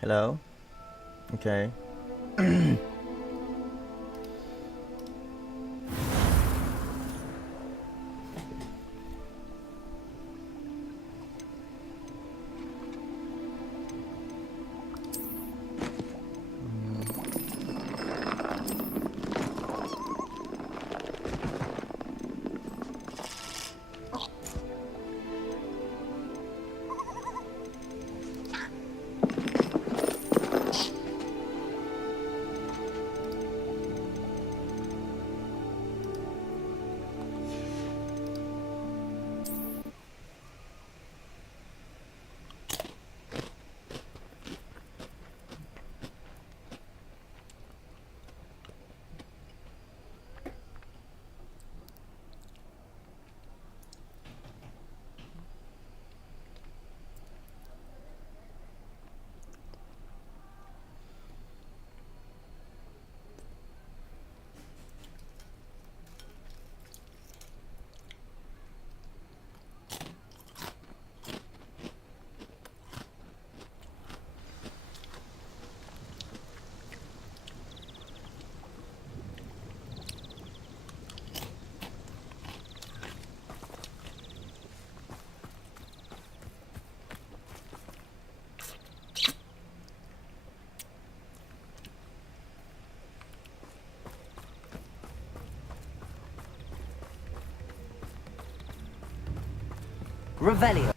Hello? Okay. Revelio.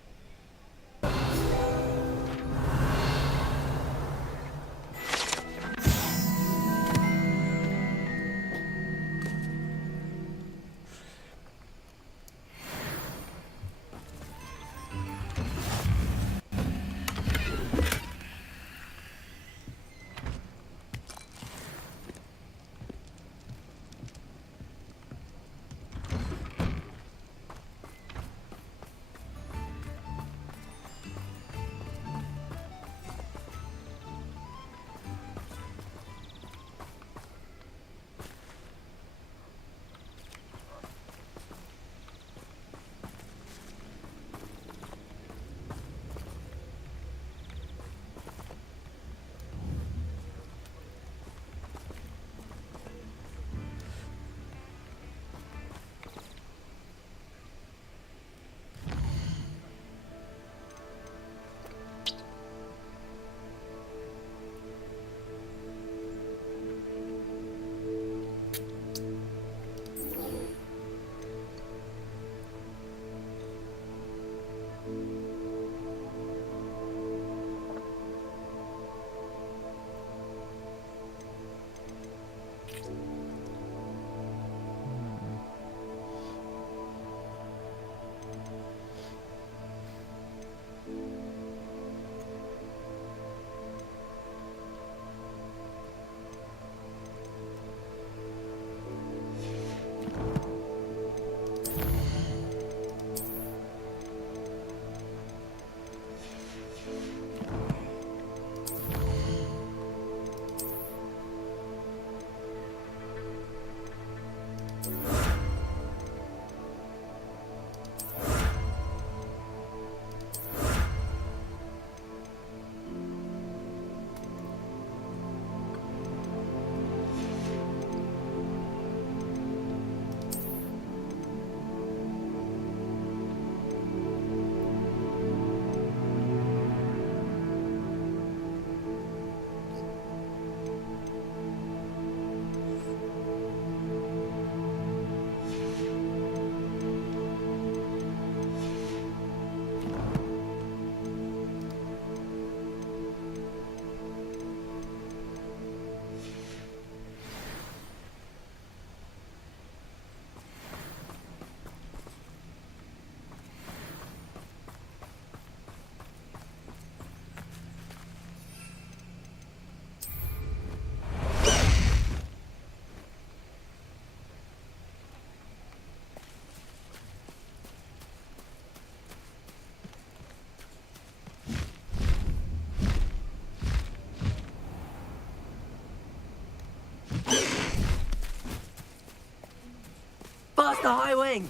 Faster, high wing!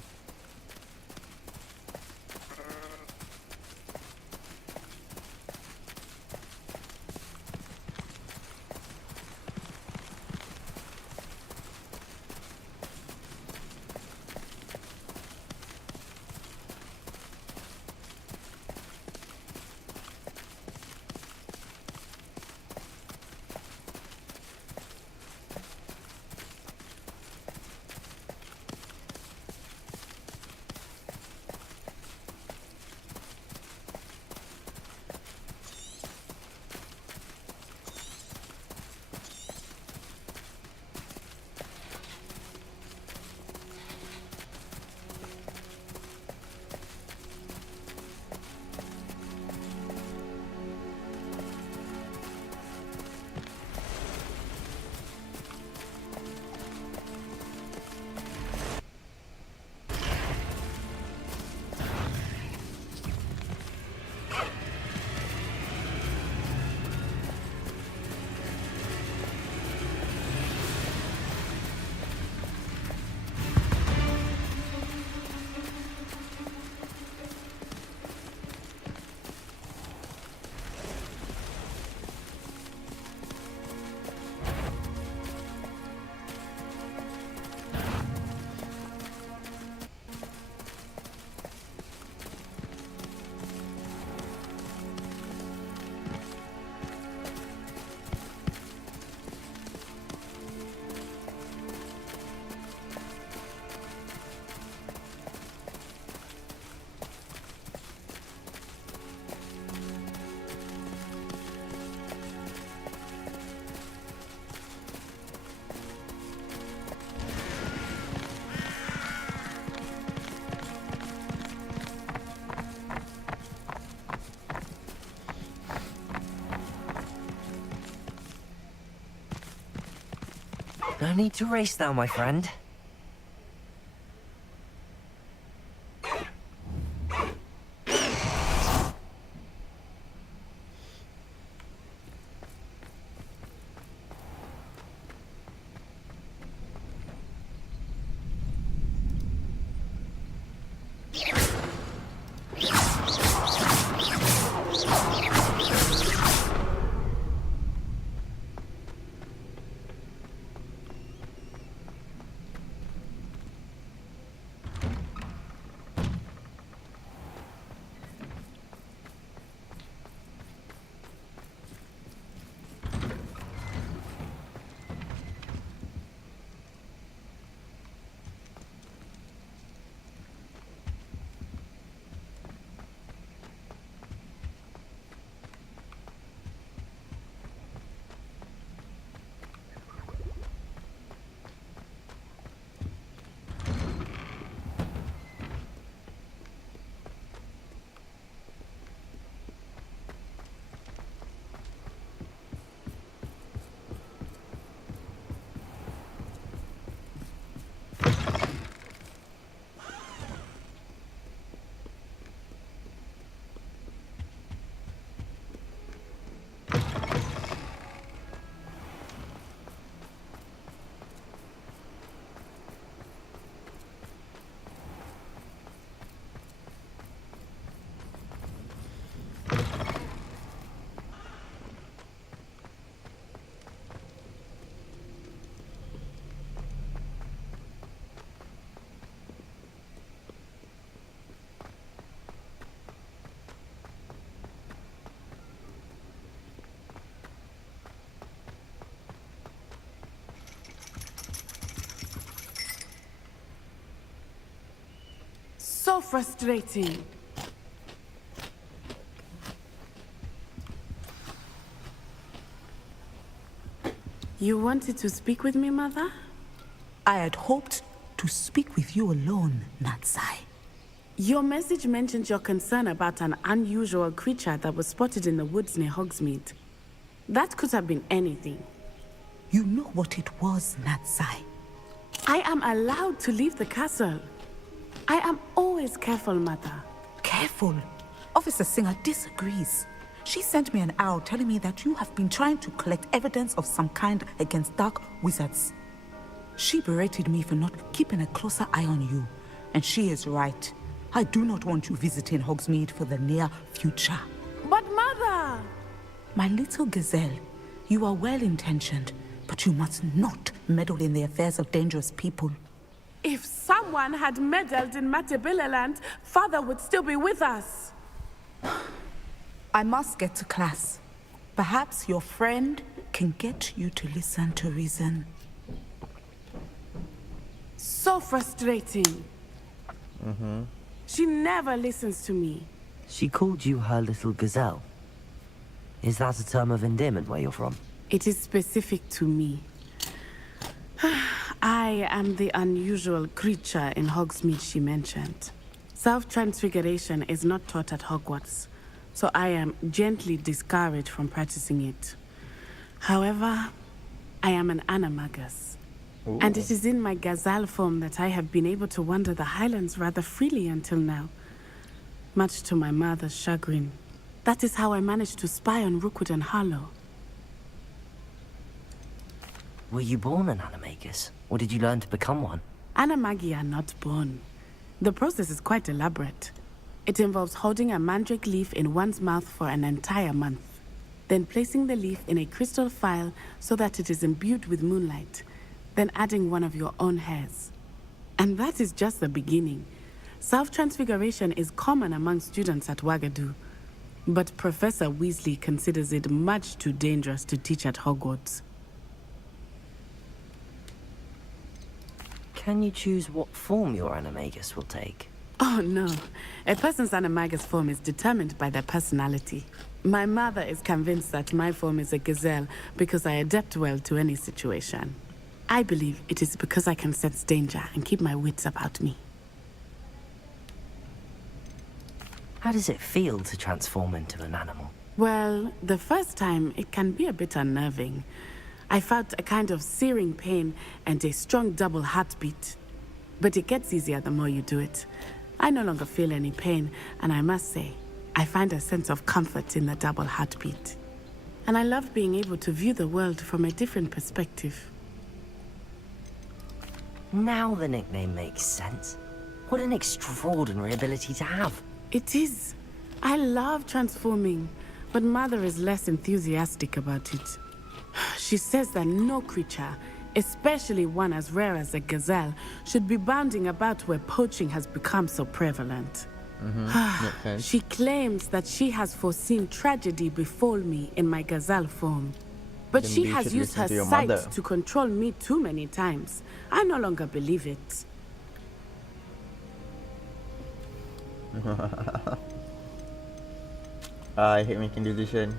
No need to race now, my friend. So frustrating. You wanted to speak with me, Mother? I had hoped to speak with you alone, Natsai. Your message mentioned your concern about an unusual creature that was spotted in the woods near Hogsmeade. That could have been anything. You know what it was, Natsai. I am allowed to leave the castle. I am always careful, Mother. Careful. Officer Singer disagrees. She sent me an owl telling me that you have been trying to collect evidence of some kind against dark wizards. She berated me for not keeping a closer eye on you. And she is right. I do not want you visiting Hogsmeade for the near future. But Mother! My little gazelle, you are well-intentioned, but you must not meddle in the affairs of dangerous people. If someone had meddled in Matabeleland, Father would still be with us. I must get to class. Perhaps your friend can get you to listen to reason. So frustrating. She never listens to me. She called you her little gazelle. Is that a term of endearment where you're from? It is specific to me. I am the unusual creature in Hogsmeade she mentioned. Self-transfiguration is not taught at Hogwarts, so I am gently discouraged from practicing it. However, I am an animagus. Ooh. And it is in my gazelle form that I have been able to wander the highlands rather freely until now. Much to my mother's chagrin. That is how I managed to spy on Rookwood and Harlow. Were you born an animagus, or did you learn to become one? Animagi are not born. The process is quite elaborate. It involves holding a mandrake leaf in one's mouth for an entire month, then placing the leaf in a crystal phial so that it is imbued with moonlight, then adding one of your own hairs. And that is just the beginning. Self-transfiguration is common among students at Wagadu, but Professor Weasley considers it much too dangerous to teach at Hogwarts. Can you choose what form your animagus will take? Oh no, a person's animagus form is determined by their personality. My mother is convinced that my form is a gazelle because I adapt well to any situation. I believe it is because I can sense danger and keep my wits about me. How does it feel to transform into an animal? Well, the first time it can be a bit unnerving. I felt a kind of searing pain and a strong double heartbeat. But it gets easier the more you do it. I no longer feel any pain, and I must say, I find a sense of comfort in the double heartbeat. And I love being able to view the world from a different perspective. Now the nickname makes sense. What an extraordinary ability to have. It is. I love transforming, but Mother is less enthusiastic about it. She says that no creature, especially one as rare as a gazelle, should be bounding about where poaching has become so prevalent. Makes sense. She claims that she has foreseen tragedy befall me in my gazelle form. But Then she you has should used listen her to your sight mother. to control me too many times. I no longer believe it. I hate making decisions.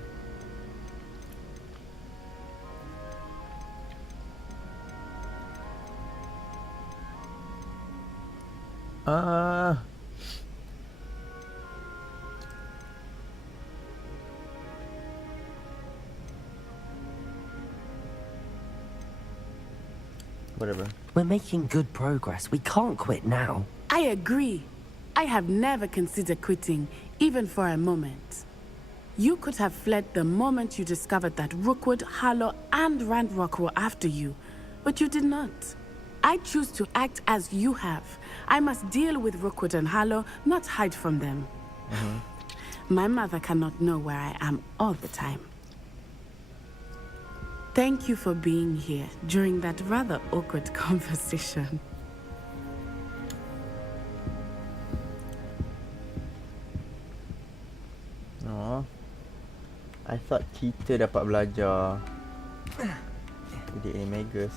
Whatever. We're making good progress. We can't quit now. I agree. I have never considered quitting, even for a moment. You could have fled the moment you discovered that Rookwood, Harlow, and Randrock were after you, but you did not. I choose to act as you have. I must deal with Rookwood and Harlow, not hide from them. My mother cannot know where I am all the time. Thank you for being here during that rather awkward conversation. Oh, I thought kita dapat belajar jadi animagus.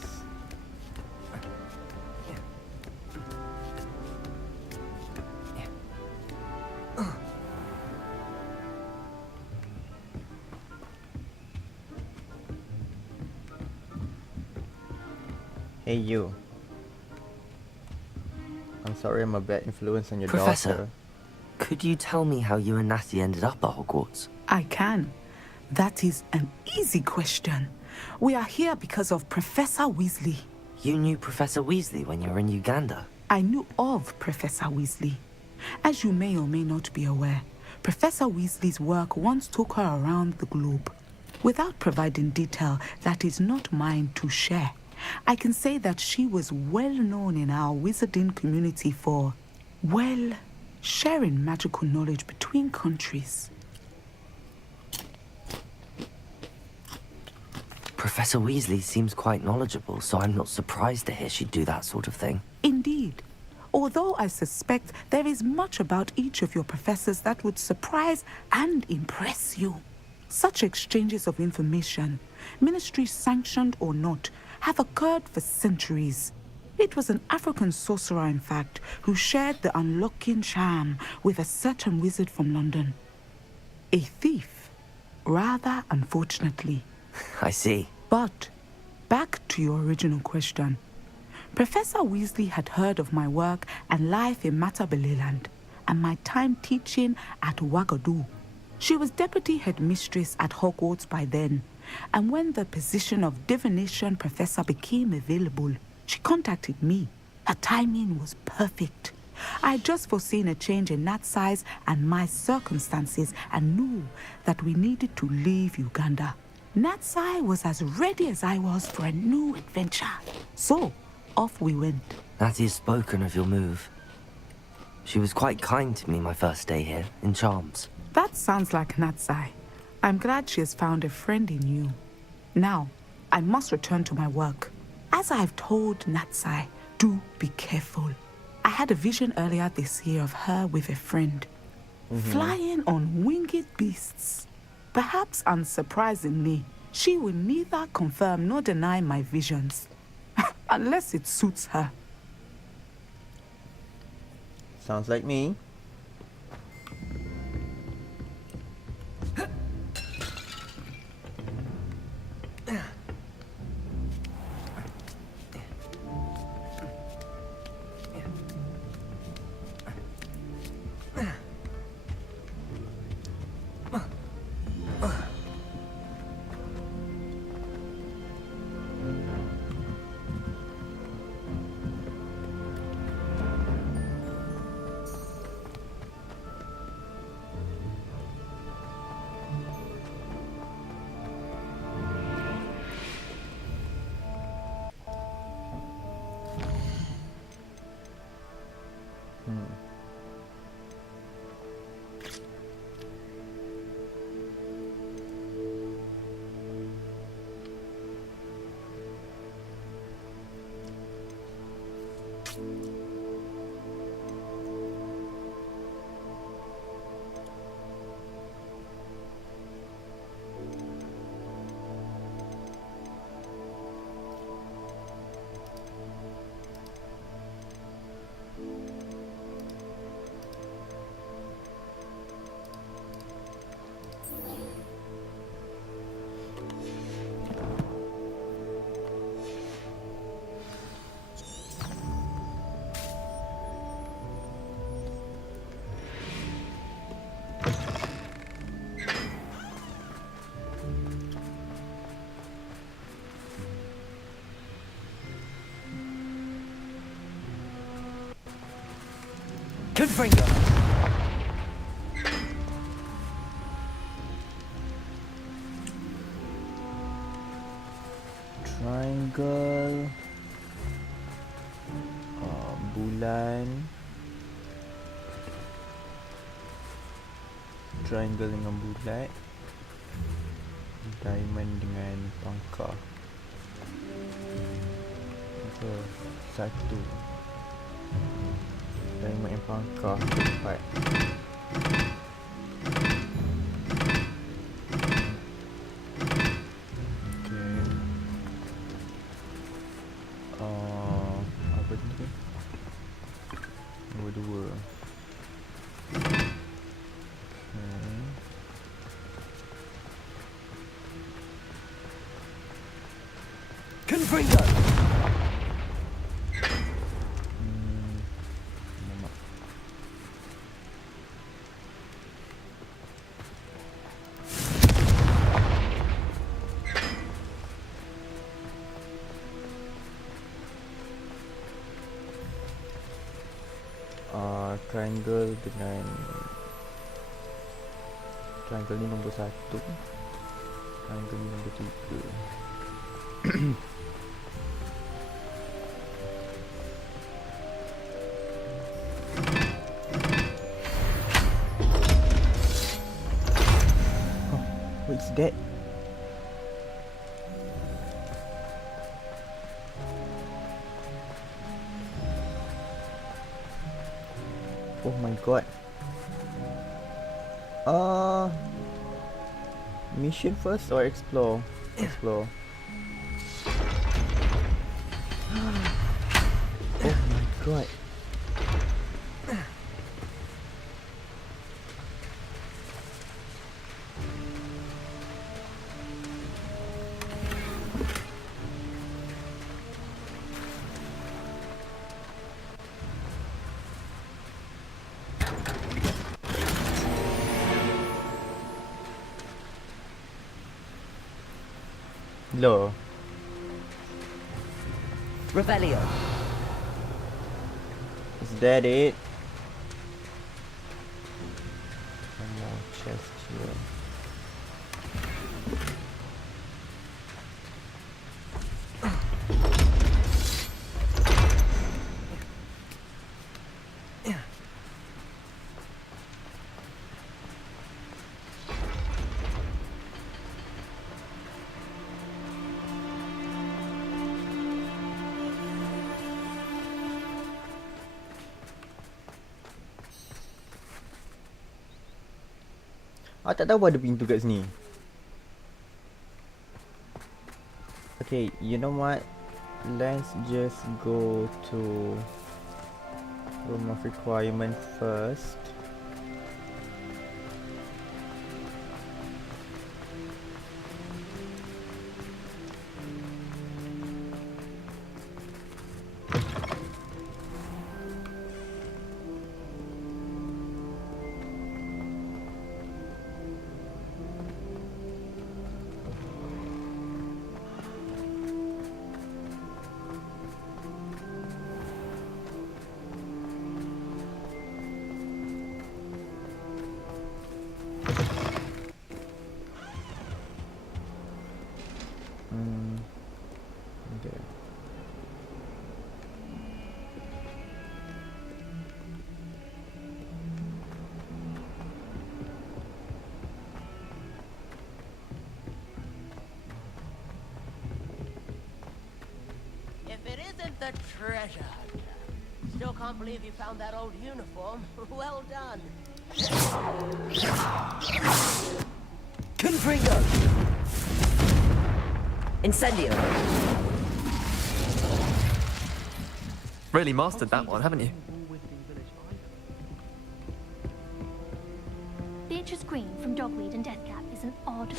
Hey you. I'm sorry I'm a bad influence on your Professor. daughter. Could you tell me how you and Natty ended up at Hogwarts? I can. That is an easy question. We are here because of Professor Weasley. You knew Professor Weasley when you were in Uganda. I knew of Professor Weasley. As you may or may not be aware, Professor Weasley's work once took her around the globe. Without providing detail that is not mine to share, I can say that she was well known in our wizarding community for, well, sharing magical knowledge between countries. Professor Weasley seems quite knowledgeable, so I'm not surprised to hear she'd do that sort of thing. Indeed. Although I suspect there is much about each of your professors that would surprise and impress you. Such exchanges of information, ministry sanctioned or not, have occurred for centuries. It was an African sorcerer, in fact, who shared the unlocking charm with a certain wizard from London. A thief, rather unfortunately. I see. But, back to your original question. Professor Weasley had heard of my work and life in Matabeleland, and my time teaching at Ouagadougou. She was deputy headmistress at Hogwarts by then, and when the position of divination professor became available, she contacted me. Her timing was perfect. I had just foreseen a change in Nat's size and my circumstances and knew that we needed to leave Uganda. Natsai was as ready as I was for a new adventure. So, off we went. Natty has spoken of your move. She was quite kind to me my first day here, in Charms. That sounds like Natsai. I'm glad she has found a friend in you. Now, I must return to my work. As I've told Natsai, do be careful. I had a vision earlier this year of her with a friend, flying on winged beasts. Perhaps unsurprisingly, she will neither confirm nor deny my visions, unless it suits her. Sounds like me. Confringo! Triangle. Bulan. Triangle dengan bulat. Diamond dengan pangkal. Apa? Satu. Diamond yang pangkal. Empat. Okay. Apa tu? Nombor dua. Confringo! Triangle dengan triangle ni nombor satu, triangle ni nombor tiga. Oh, what's that? Oh my god. Mission first or explore? Explore. Oh my god. Low. Revelio. Is that it? One more chest here. Tak tahu ada pintu kat sini. Okay, you know what? Let's just go to room of requirement first. Okay. If it isn't the treasure hunter. Still can't believe you found that old uniform. Well done. Confringo! Incendio! Really mastered that one, haven't you? Beatrice Green from Dogweed and Deathcap is an odd...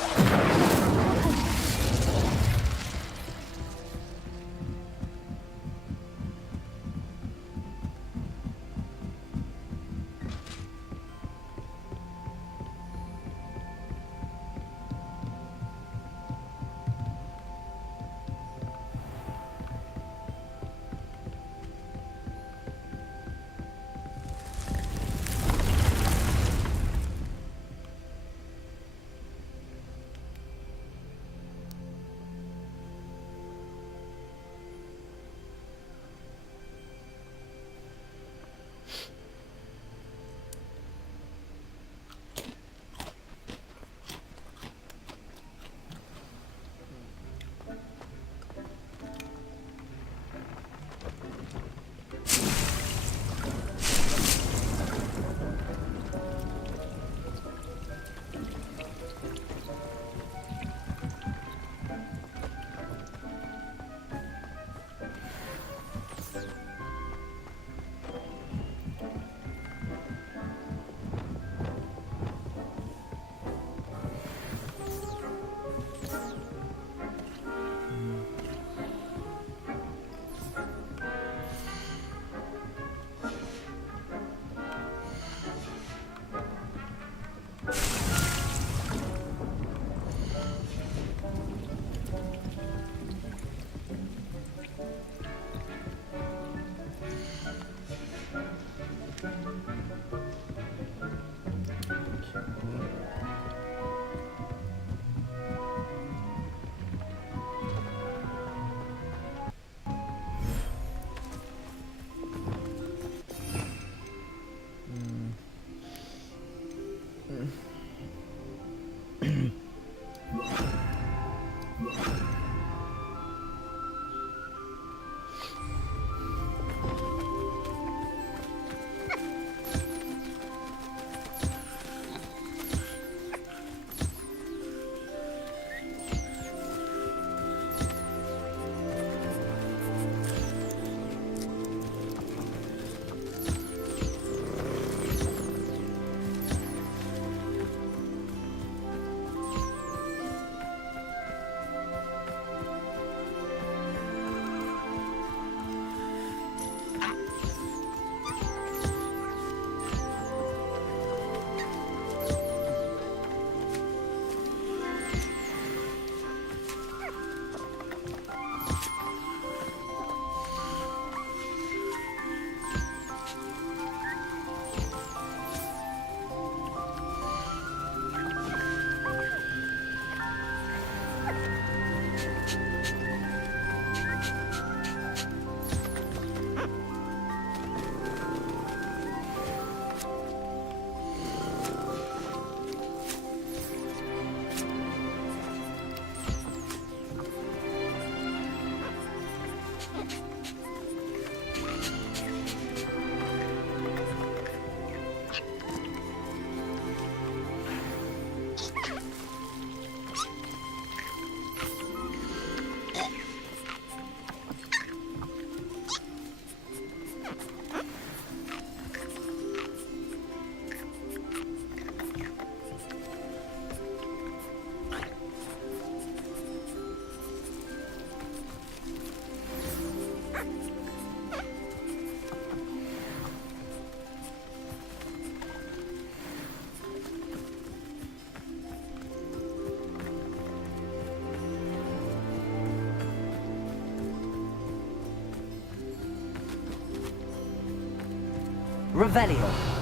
Revelio.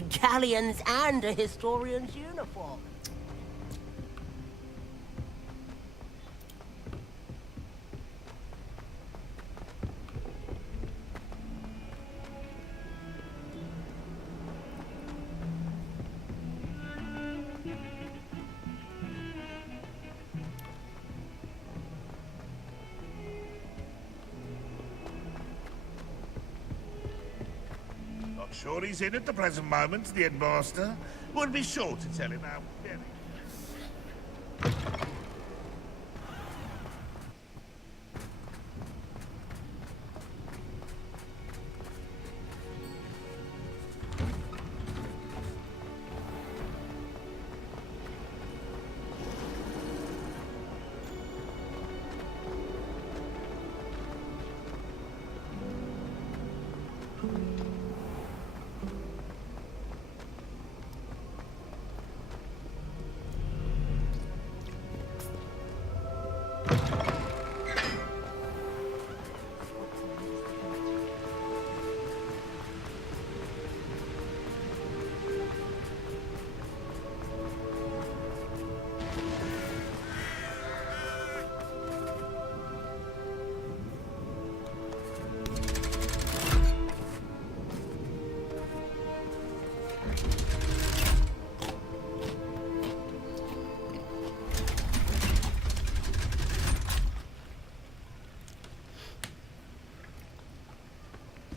Galleons and a historian's uniform. Not sure he's in at the present moment, the headmaster. Would be sure to tell him how very...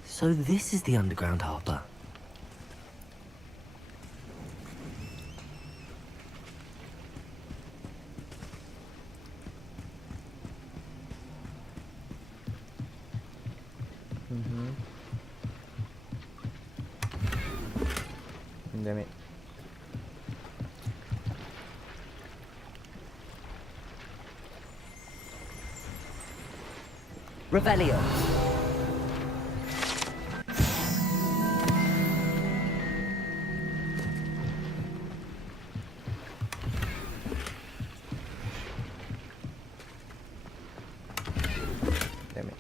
So this is the underground harbour. Damn it. Revelio. Damn it.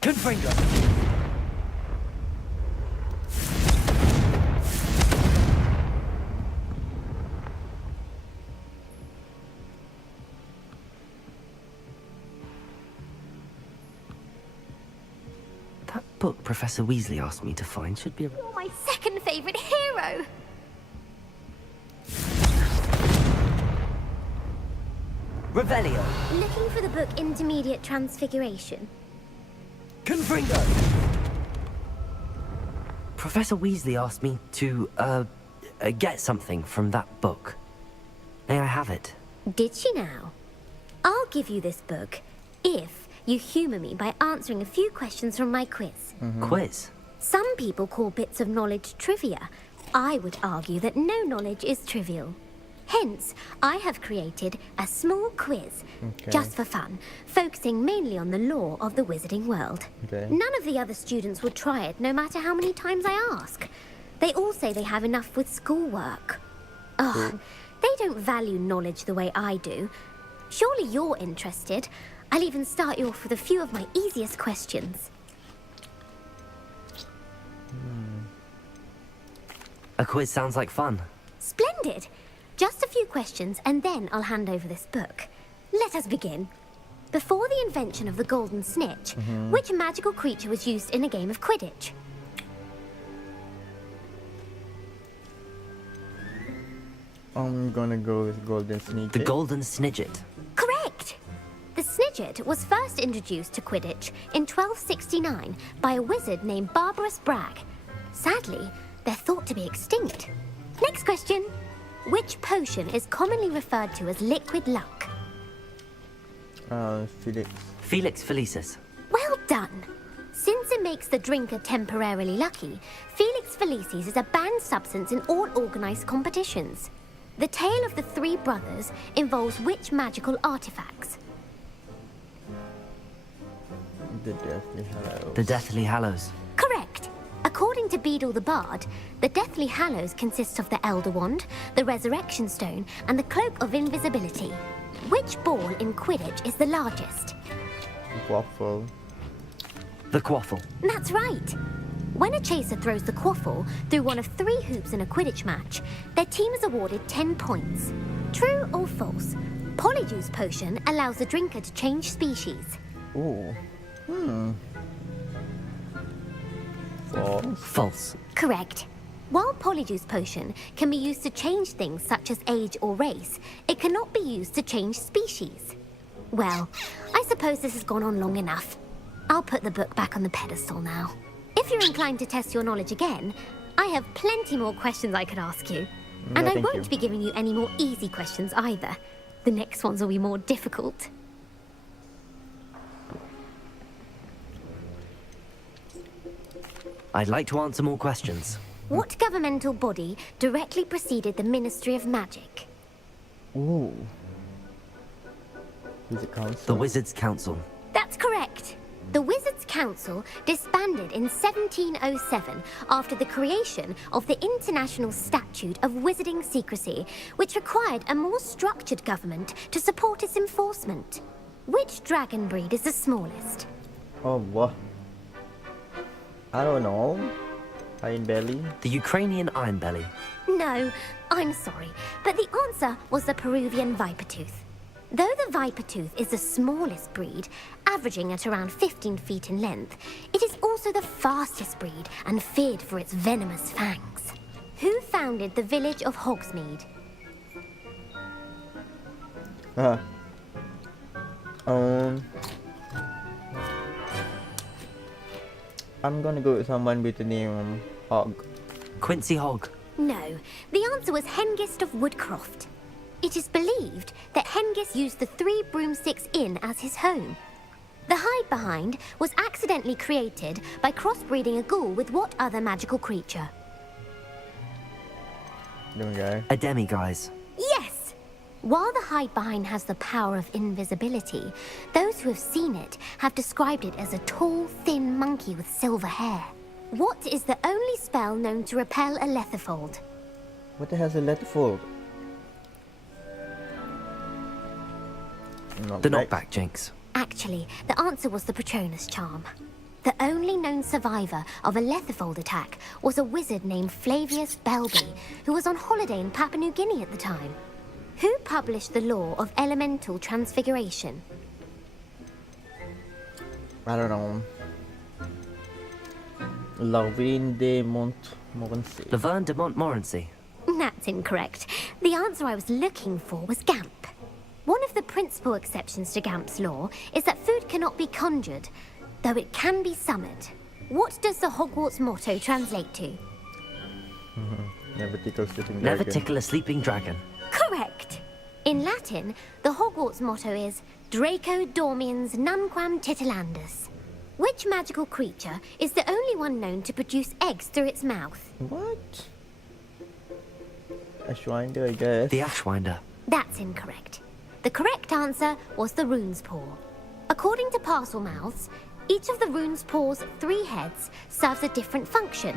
Confringo. That book Professor Weasley asked me to find should be a... You're my second favourite hero. Revelio. Looking for the book Intermediate Transfiguration. Confringo. Professor Weasley asked me to, get something from that book. May I have it? Did she now? I'll give you this book if you humour me by answering a few questions from my quiz. Quiz? Some people call bits of knowledge trivia. I would argue that no knowledge is trivial. Hence, I have created a small quiz, just for fun, focusing mainly on the lore of the wizarding world. Okay. None of the other students would try it, no matter how many times I ask. They all say they have enough with schoolwork. Ugh, they don't value knowledge the way I do. Surely you're interested. I'll even start you off with a few of my easiest questions. A quiz sounds like fun. Splendid! Just a few questions, and then I'll hand over this book. Let us begin. Before the invention of the golden snitch, which magical creature was used in a game of Quidditch? I'm gonna go with Golden Sneak. The Golden Snidget. Correct! The Snidget was first introduced to Quidditch in 1269 by a wizard named Barbarous Bragg. Sadly, they're thought to be extinct. Next question. Which potion is commonly referred to as liquid luck? Felix. Felix Felicis. Well done! Since it makes the drinker temporarily lucky, Felix Felicis is a banned substance in all organised competitions. The tale of the three brothers involves which magical artifacts? The Deathly Hallows. The Deathly Hallows. Correct! According to Beedle the Bard, the Deathly Hallows consists of the Elder Wand, the Resurrection Stone, and the Cloak of Invisibility. Which ball in Quidditch is the largest? Waffle. The Quaffle. That's right! When a chaser throws the quaffle through one of 3 hoops in a Quidditch match, their team is awarded 10 points. True or false? Polyjuice Potion allows the drinker to change species. Ooh. False. False. Correct. While Polyjuice Potion can be used to change things such as age or race, it cannot be used to change species. Well, I suppose this has gone on long enough. I'll put the book back on the pedestal now. If you're inclined to test your knowledge again, I have plenty more questions I could ask you. And I thank won't you. be giving you any more easy questions either. The next ones will be more difficult. I'd like to answer more questions. What governmental body directly preceded the Ministry of Magic? Ooh. Is it council? The Wizards' Council. That's correct. The Wizards' Council disbanded in 1707 after the creation of the International Statute of Wizarding Secrecy, which required a more structured government to support its enforcement. Which dragon breed is the smallest? Oh, what? I don't know. Iron Belly. The Ukrainian Ironbelly. No, I'm sorry, but the answer was the Peruvian Vipertooth. Though the Vipertooth is the smallest breed, averaging at around 15 feet in length, it is also the fastest breed and feared for its venomous fangs. Who founded the village of Hogsmeade? I'm gonna go with someone with the name Hog. Quincy Hogg. No, the answer was Hengist of Woodcroft. It is believed that Hengist used the 3 Broomsticks Inn as his home. The hide-behind was accidentally created by crossbreeding a ghoul with what other magical creature? There we go. A demiguise. Yes! While the hide-behind has the power of invisibility, those who have seen it have described it as a tall, thin monkey with silver hair. What is the only spell known to repel a letterfold? What the hell's a letterfold? The knockback jinx. Actually, the answer was the Patronus charm. The only known survivor of a letterfold attack was a wizard named Flavius Belby, who was on holiday in Papua New Guinea at the time. Who published the law of elemental transfiguration? I don't know. Laverne de Montmorency. Laverne de Montmorency. That's incorrect. The answer I was looking for was Gamp. One of the principal exceptions to Gamp's law is that food cannot be conjured, though it can be summoned. What does the Hogwarts motto translate to? Never tickle sleeping Never dragon. tickle a sleeping dragon. Correct. In Latin, the Hogwarts motto is Draco Dormiens Nunquam Titilandus. Which magical creature is the only one known to produce eggs through its mouth? What? Ashwinder, I guess. The Ashwinder. That's incorrect. The correct answer was the rune's paw. According to parcel mouths, each of the rune's paw's 3 heads serves a different function.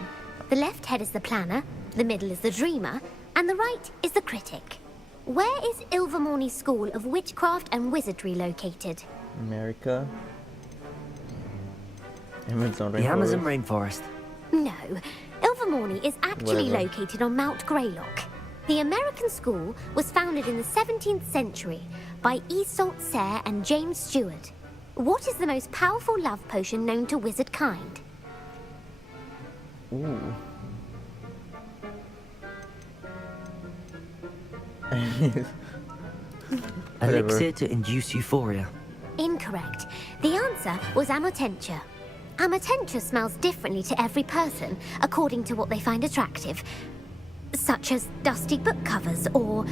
The left head is the planner, the middle is the dreamer, and the right is the critic. Where is Ilvermorny School of Witchcraft and Wizardry located? America. Amazon rainforest. The Amazon rainforest. No, Ilvermorny is actually Whatever. located on Mount Greylock. The American school was founded in the 17th century by Isolde Sayre and James Stewart. What is the most powerful love potion known to wizard kind? Ooh. Whatever. Elixir to induce euphoria. Incorrect. The answer was Amotentia. Amotentia smells differently to every person, according to what they find attractive, such as dusty book covers or...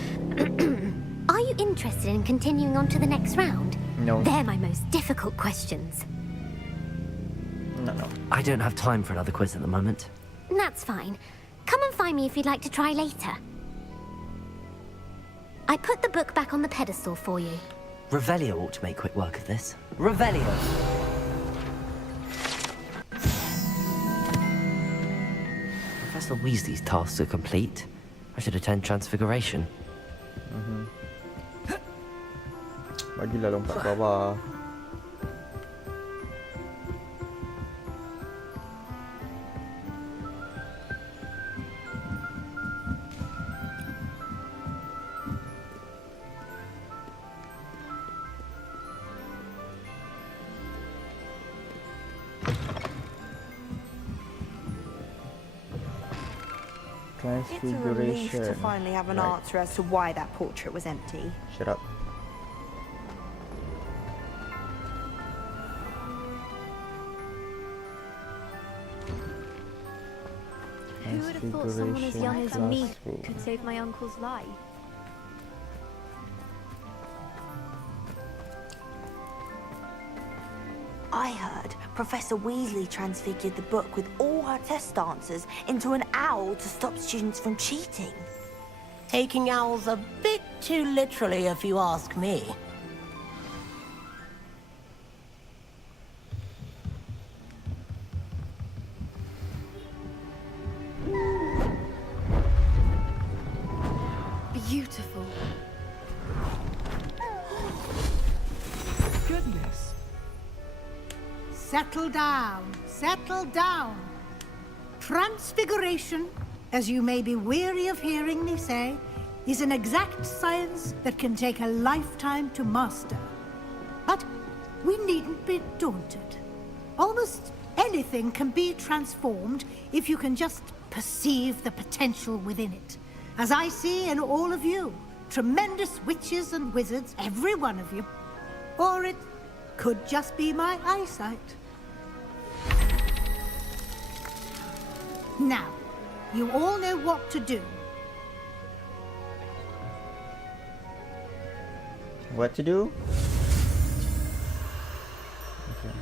Are you interested in continuing on to the next round? No. They're my most difficult questions. No. I don't have time for another quiz at the moment. That's fine. Come and find me if you'd like to try later. I put the book back on the pedestal for you. Revelio ought to make quick work of this. Revelio! Professor Weasley's tasks are complete. I should attend Transfiguration. Bagilah lompat bawah. It's a relief to Transfiguration. finally have an Right. answer as to why that portrait was empty. Shut up. Who would have thought someone as young as me Transfiguration could save my uncle's life? I heard Professor Weasley transfigured the book with all her test answers into an owl to stop students from cheating. Taking owls a bit too literally, if you ask me. Beautiful. Goodness. Settle down. Settle down. Transfiguration, as you may be weary of hearing me say, is an exact science that can take a lifetime to master. But we needn't be daunted. Almost anything can be transformed if you can just perceive the potential within it. As I see in all of you, tremendous witches and wizards, every one of you. Or it could just be my eyesight. Now, you all know what to do. What to do? Okay.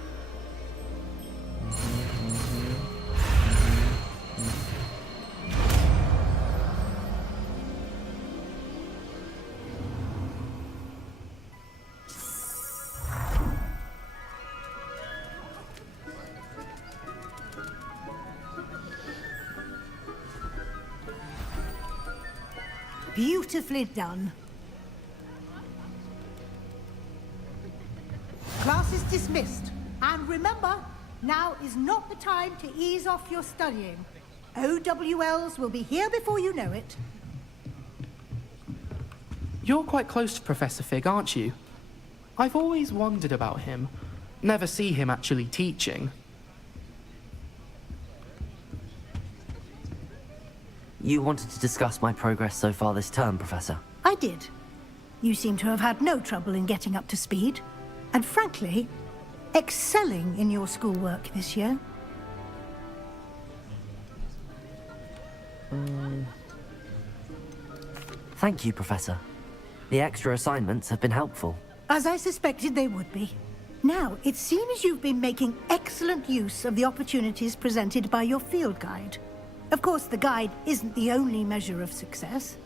Beautifully done. Class is dismissed. And remember, now is not the time to ease off your studying. OWLs will be here before you know it. You're quite close to Professor Fig, aren't you? I've always wondered about him. Never see him actually teaching. You wanted to discuss my progress so far this term, Professor. I did. You seem to have had no trouble in getting up to speed. And frankly, excelling in your schoolwork this year. Thank you, Professor. The extra assignments have been helpful. As I suspected they would be. Now, it seems you've been making excellent use of the opportunities presented by your field guide. Of course, the guide isn't the only measure of success.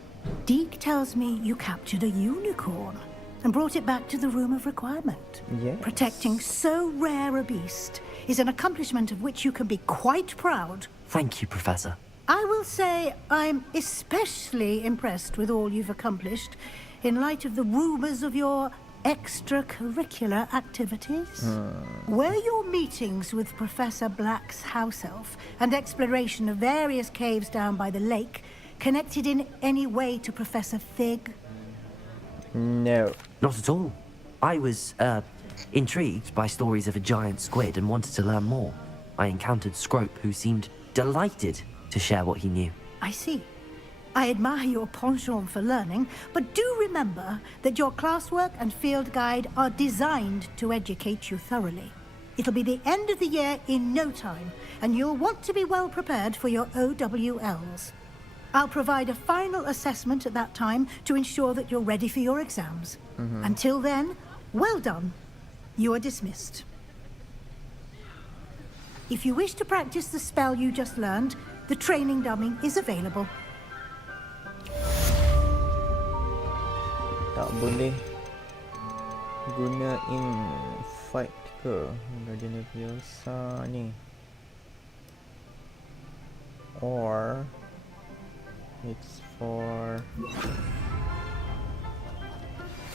Deke tells me you captured a unicorn and brought it back to the Room of Requirement. Yes. Protecting so rare a beast is an accomplishment of which you can be quite proud. Thank you, Professor. I will say I'm especially impressed with all you've accomplished in light of the rumors of your extracurricular activities. Were your meetings with Professor Black's house elf and exploration of various caves down by the lake connected in any way to Professor Fig? No. Not at all. I was, intrigued by stories of a giant squid and wanted to learn more. I encountered Scrope, who seemed delighted to share what he knew. I see. I admire your penchant for learning, but do remember that your classwork and field guide are designed to educate you thoroughly. It'll be the end of the year in no time, and you'll want to be well prepared for your OWLs. I'll provide a final assessment at that time to ensure that you're ready for your exams. Until then, well done. You are dismissed. If you wish to practice the spell you just learned, the training dummy is available. Tak boleh guna in fight ke Guardian Leviosa ni, or it's for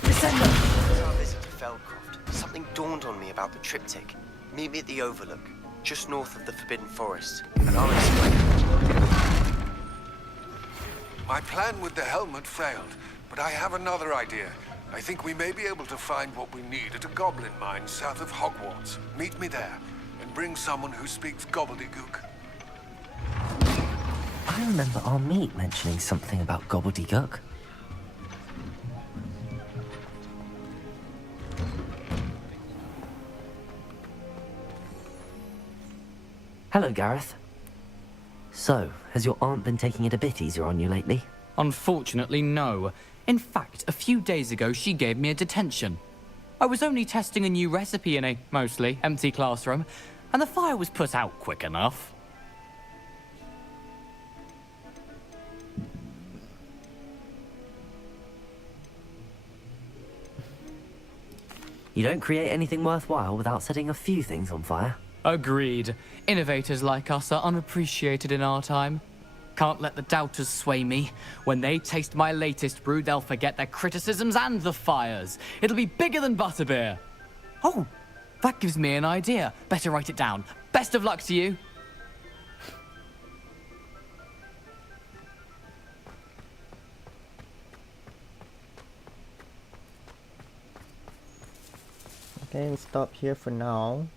As I visited Feldcroft, something dawned on me about the triptych. Meet me at the Overlook, just north of the Forbidden Forest, and I'll explain. My plan with the helmet failed, but I have another idea. I think we may be able to find what we need at a goblin mine south of Hogwarts. Meet me there, and bring someone who speaks gobbledygook. I remember our meet mentioning something about gobbledygook. Hello, Gareth. So, has your aunt been taking it a bit easier on you lately? Unfortunately, no. In fact, a few days ago, she gave me a detention. I was only testing a new recipe in a mostly empty classroom, and the fire was put out quick enough. You don't create anything worthwhile without setting a few things on fire. Agreed. Innovators like us are unappreciated in our time. Can't let the doubters sway me. When they taste my latest brew, they'll forget their criticisms and the fires. It'll be bigger than butterbeer. Oh, that gives me an idea. Better write it down. Best of luck to you. Okay, we'll stop here for now.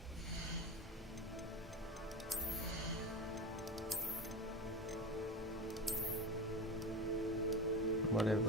Whatever.